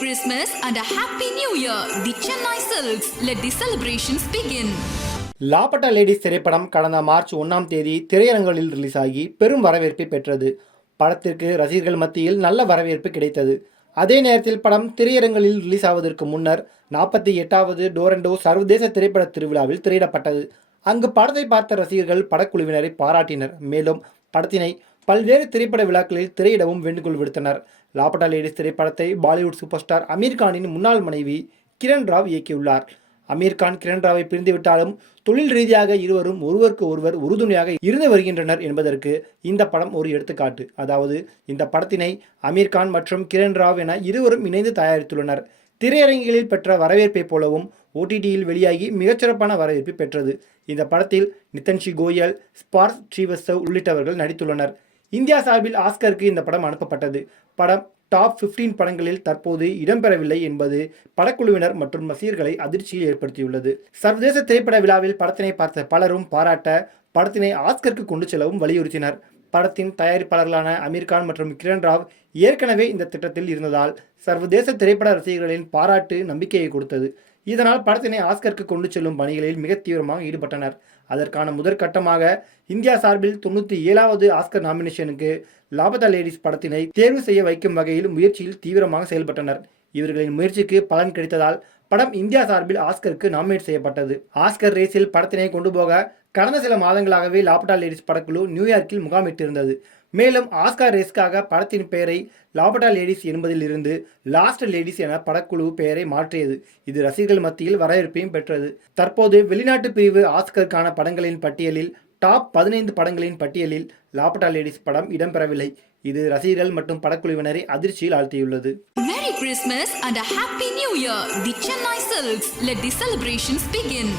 Christmas and a Happy New Year. The Chennai Silks. Let the celebrations begin. Laapataa ladies திரைப்படம் கடந்த March 1ஆம் தேதி திரையரங்குகளில் ரிலீஸ் ஆகி பெரும் வரவேற்பை பெற்றது. படத்திற்கு ரசிகர்கள் மத்தியில் நல்ல வரவேற்பு கிடைத்தது. அதே நேரத்தில் படம் திரையரங்குகளில் ரிலீஸ் ஆவதற்கு முன்னர் 48வது டோரண்டோ சர்வதேச திரைப்பட திருவிழாவில் திரையிடப்பட்டது. அங்கு படத்தை பார்த்த ரசிகர்கள் படக்குழுவினரை பாராட்டினர். மேலும் படத்தினை பல்வேறு திரைப்பட விழாக்களில் திரையிடவும் வேண்டுகோள் விடுத்தனர். லாபட்டா லேடிஸ் திரைப்படத்தை பாலிவுட் சூப்பர் ஸ்டார் அமீர் கானின் முன்னாள் மனைவி கிரண் ராவ் இயக்கியுள்ளார். அமீர் கான் கிரண் ராவை பிரிந்துவிட்டாலும் தொழில் ரீதியாக இருவரும் ஒருவருக்கு ஒருவர் உறுதுணையாக இருந்து வருகின்றனர் என்பதற்கு இந்த படம் ஒரு எடுத்துக்காட்டு. அதாவது இந்த படத்தினை அமீர் கான் மற்றும் கிரண் ராவ் என இருவரும் இணைந்து தயாரித்துள்ளனர். திரையரங்குகளில் பெற்ற வரவேற்பை போலவும் ஓடிடியில் வெளியாகி மிகச்சிறப்பான வரவேற்பை பெற்றது. இந்த படத்தில் நிதன்ஷி கோயல், ஸ்பார்ஸ் ஸ்ரீவஸ்தவ் உள்ளிட்டவர்கள் நடித்துள்ளனர். இந்தியா சார்பில் ஆஸ்கருக்கு இந்த படம் அனுப்பப்பட்டது. படம் டாப் 15 படங்களில் தற்போது இடம்பெறவில்லை என்பது படக்குழுவினர் மற்றும் ரசிகர்களை அதிர்ச்சியில் ஏற்படுத்தியுள்ளது. சர்வதேச திரைப்பட விழாவில் படத்தினை பார்த்த பலரும் பாராட்ட படத்தினை ஆஸ்கருக்கு கொண்டு செல்லவும் வலியுறுத்தினர். படத்தின் தயாரிப்பாளர்களான அமீர் கான் மற்றும் கிரண் ராவ் ஏற்கனவே இந்த திட்டத்தில் இருந்ததால் சர்வதேச திரைப்பட ரசிகர்களின் பாராட்டு நம்பிக்கையை கொடுத்தது. இதனால் படத்தினை ஆஸ்கருக்கு கொண்டு செல்லும் பணிகளில் மிக தீவிரமாக ஈடுபட்டனர். அதற்கான முதற்கட்டமாக இந்தியா சார்பில் 97வது ஆஸ்கர் நாமினேஷனுக்கு லாபட்டா லேடிஸ் படத்தினை தேர்வு செய்ய வைக்கும் வகையில் முயற்சியில் தீவிரமாக செயல்பட்டனர். இவர்களின் முயற்சிக்கு பலன் கிடைத்ததால் படம் இந்தியா சார்பில் ஆஸ்கருக்கு நாமினேட் செய்யப்பட்டது. ஆஸ்கர் ரேஸில் படத்தினை கொண்டு போக கடந்த சில மாதங்களாகவே லாபட்டா லேடிஸ் படக்குழு நியூயார்க்கில் முகாமிட்டிருந்தது. மேலும் ஆஸ்கர் ரேஸ்க்காக படத்தின் பெயரை லாபட்டா லேடிஸ் என்பதில் இருந்து லாஸ்ட் லேடிஸ் என படக்குழு பெயரை மாற்றியது. இது ரசிகர்கள் மத்தியில் வரவேற்பையும் பெற்றது. தற்போது வெளிநாட்டு பிரிவு ஆஸ்கருக்கான படங்களின் பட்டியலில் டாப் 15 படங்களின் பட்டியலில் லாபட்டா லேடிஸ் படம் இடம்பெறவில்லை. இது ரசிகர்கள் மற்றும் படக்குழுவினரை அதிர்ச்சியில் ஆழ்த்தியுள்ளது. Merry Christmas and a Happy New Year. The Chennai Silks. Let the celebrations begin.